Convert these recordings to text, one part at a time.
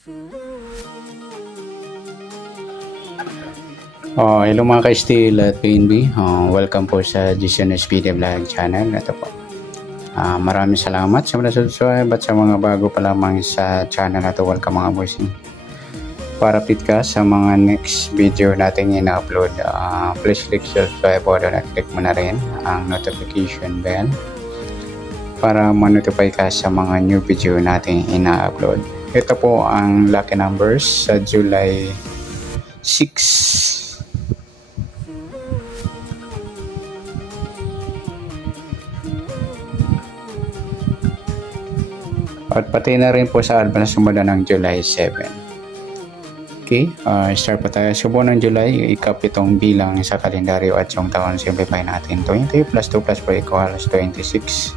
Hello mga ka-Steel at PNB. Welcome po sa Jason Speedy Vlog channel. Ito po. Maraming salamat sa mga subscribe at sa mga bago pa lamang sa channel na ito. Welcome mga bossing. Para update ka sa mga next video natin ina-upload, please click subscribe po at click mo na rin ang notification bell para ma-notify ka sa mga new video natin ina-upload. Ito po ang lucky numbers sa July 6. At pati na rin po sa advance sumada ng July 7. Okay, start pa tayo. Subo ng July, ikapitong bilang sa kalendaryo at yung taon, simplify natin. 20 plus 2 plus 4 equals 26.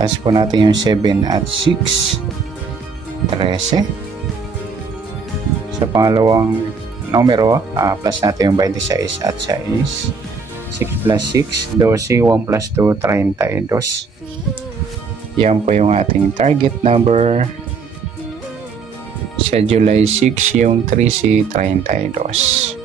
Plus po natin yung 7 at 6. 13. Sa pangalawang numero, plus natin yung 26 at 6. 6 plus 6, 12. 1 plus 2, 32. Yan po yung ating target number sa July 6, yung 1332.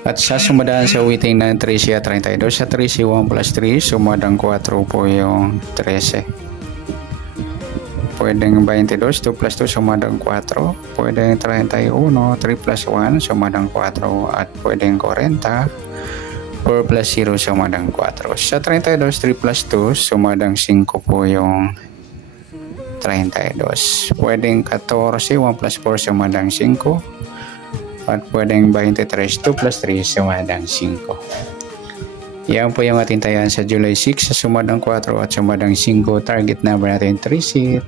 At sa sumadaan sa waiting ng 1332, sa 1 plus 3, sumadang 4 po yung 13. Pwedeng 22, 2 plus 2, sumadang 4. Pwedeng 31, 3 plus 1, sumadang 4. At pwedeng 40. 4 plus 0 sumadang 4. Sa 32, 3 plus 2 sumadang 5 po yung 32. Pwedeng 14, 1 plus 4 sumadang 5. At pwedeng 23, 2 plus 3 sumadang 5. Yan po yung ating tayan sa July 6 sa sumadang 4 at sumadang 5. Target number natin 1332.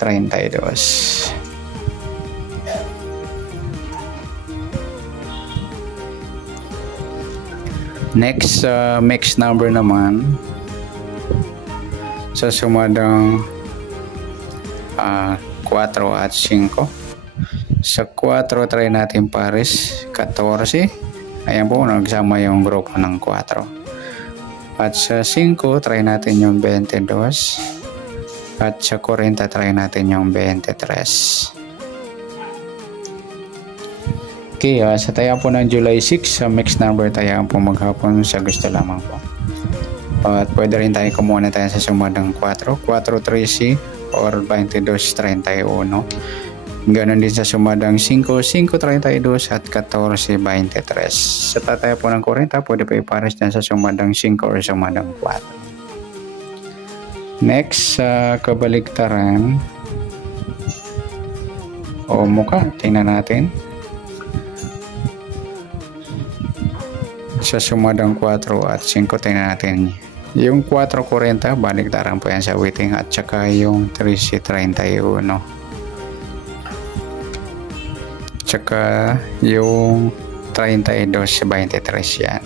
Next, mixed number naman sa sumadang 4 at 5. Sa 4, try natin pares 14. Ayan po, nagsama yung grupo ng 4. At sa 5, try natin yung 22. At sa 40, try natin yung 23. Okay, sa tayang po ng July 6, sa mixed number tayang po maghapon sa gusto lamang po. At pwede rin tayo kumuha na tayo sa sumadang 4, 4-13 or 22-31. Ganon din sa sumadang 5, 5-32 at 14-23. Sa tataya po ng 40, pwede pa ipares dyan sa sumadang 5 or sumadang 4. Next, sa kabaligtaran o muka, tingnan natin. Sa sumadang 4 at 5, tingnan natin yung 4.40, baliktaran po yan sa waiting, at saka yung 13.31, tsaka yung 32.23 yan.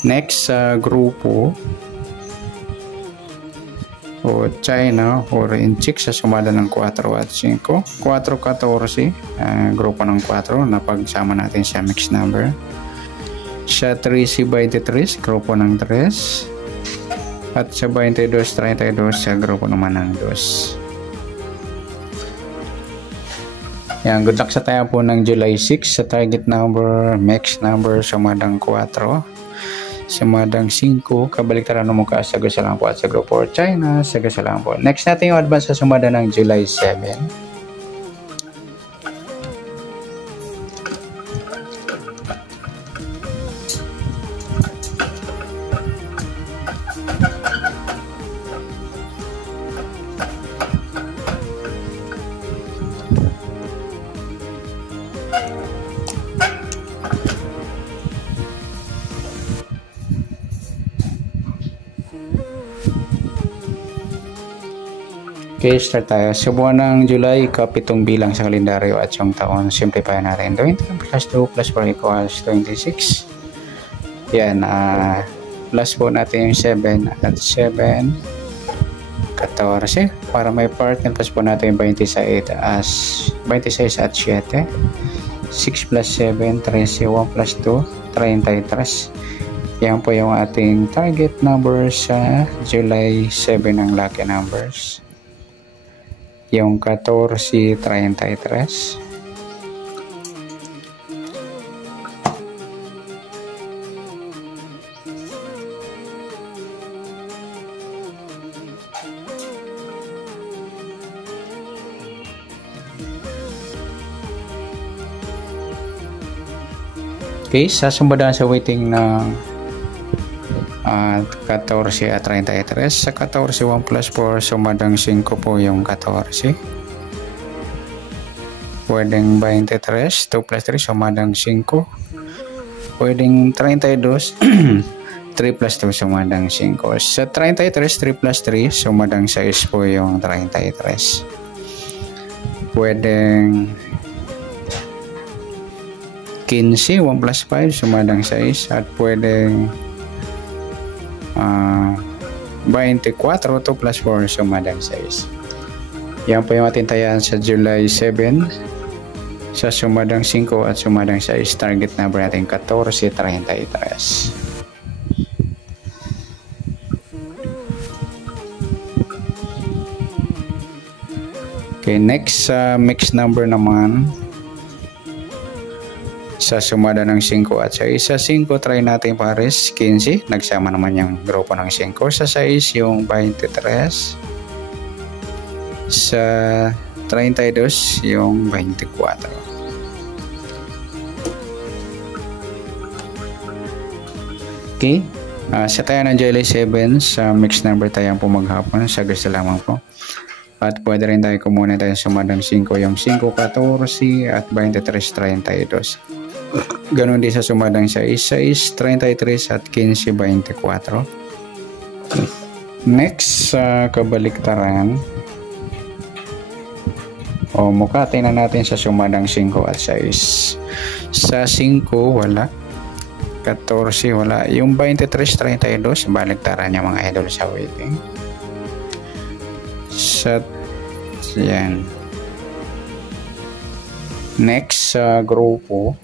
Next, sa grupo o China or Inchik sa sumada ng 4 at 5. 4-14, grupo ng 4 na pagsama natin sa mixed number. Sa 13-23, grupo ng 3. At sa 22-32, sa grupo naman ng 2. Yan, good luck sa tayo po ng July 6 sa target number, mixed number, sumadang 4. Sumadang 5, kabaliktaran mo ka sa gasalang po at sa grupo China, sa gasalang po. Next natin yung advance sa sumada ng July 7. Okay, start tayo. Sa buwan ng July, kapitong bilang sa kalendaryo at yung taon, simplify natin. 20 plus 2 plus 4 equals 26. Yan, plus po natin yung 7 at 7. 14. Para may partner plus po natin 26 at 7. 6 plus 7, 13. 1 plus 2, 33. Yan po yung ating target number sa July 7 ng lucky numbers. Yung 14, 33. Okay, sasumbadahan sa waiting ng 14 at 33. Sa 14, 1 plus 4, sumadang 5 po yung 14. Pwedeng 23, 2 plus 3, sumadang 5. Pwedeng 32, 3 plus 2, sumadang 5. Sa 33, 3 plus 3, sumadang 6 po yung 33. Pwedeng 15, 1 plus 5, sumadang 6. At pwedeng 24, 2 plus 4, sumadang 6. Yan po yung atintayan sa July 7 sa sumadang 5 at sumadang 6. Target number natin 1433. Okay, next mixed number naman. Sa sumada ng 5 at 6. Sa 5, try natin pares 15. Nagsama naman yung grupo ng 5. Sa 6, yung 23. Sa 32, yung 24. Okay. Sa tayo ng July 7, sa mixed number tayo po maghapon. Sa gusto lamang po. At pwede rin tayo kumuna tayo sumadang 5. Yung 5, 14 at 23, 32. Ganon din sa sumadang 6, 33 at 15, 24. Next, kabaliktaran. Mukha tingnan natin sa sumadang 5 at 6. Sa 5, wala. 14, wala. Yung 23, 32, baliktaran niya mga idol sa waiting. Yan. Next, grupo.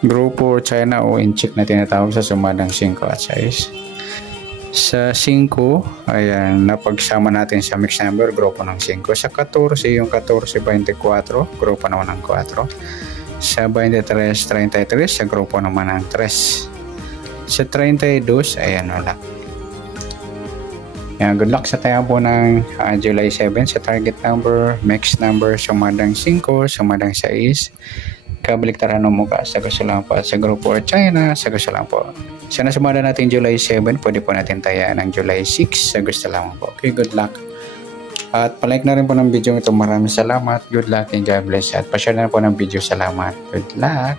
Grupo China o in-check na tinatawag sa sumadang 5 at 6. Sa 5, ayan, napagsama natin sa mixed number, grupo ng 5. Sa 14, yung 14, 24, grupo naman ng 4. Sa 23, 33, sa grupo naman ng 3. Sa 32, ayan, wala. Ayan, good luck sa tayo po ng July 7 sa target number, mixed number, sumadang 5, sumadang 6. Kabaliktaran ng mukha sa gusto lang po at sa grupo China sa gusto lang po. Sa nasumada natin July 7, pwede po natin tayaan ng July 6 sa gusto lang po. Okay, good luck. At palike na rin po ng video ito. Maraming salamat. Good luck and God bless. At pa-share na po ng video. Salamat. Good luck.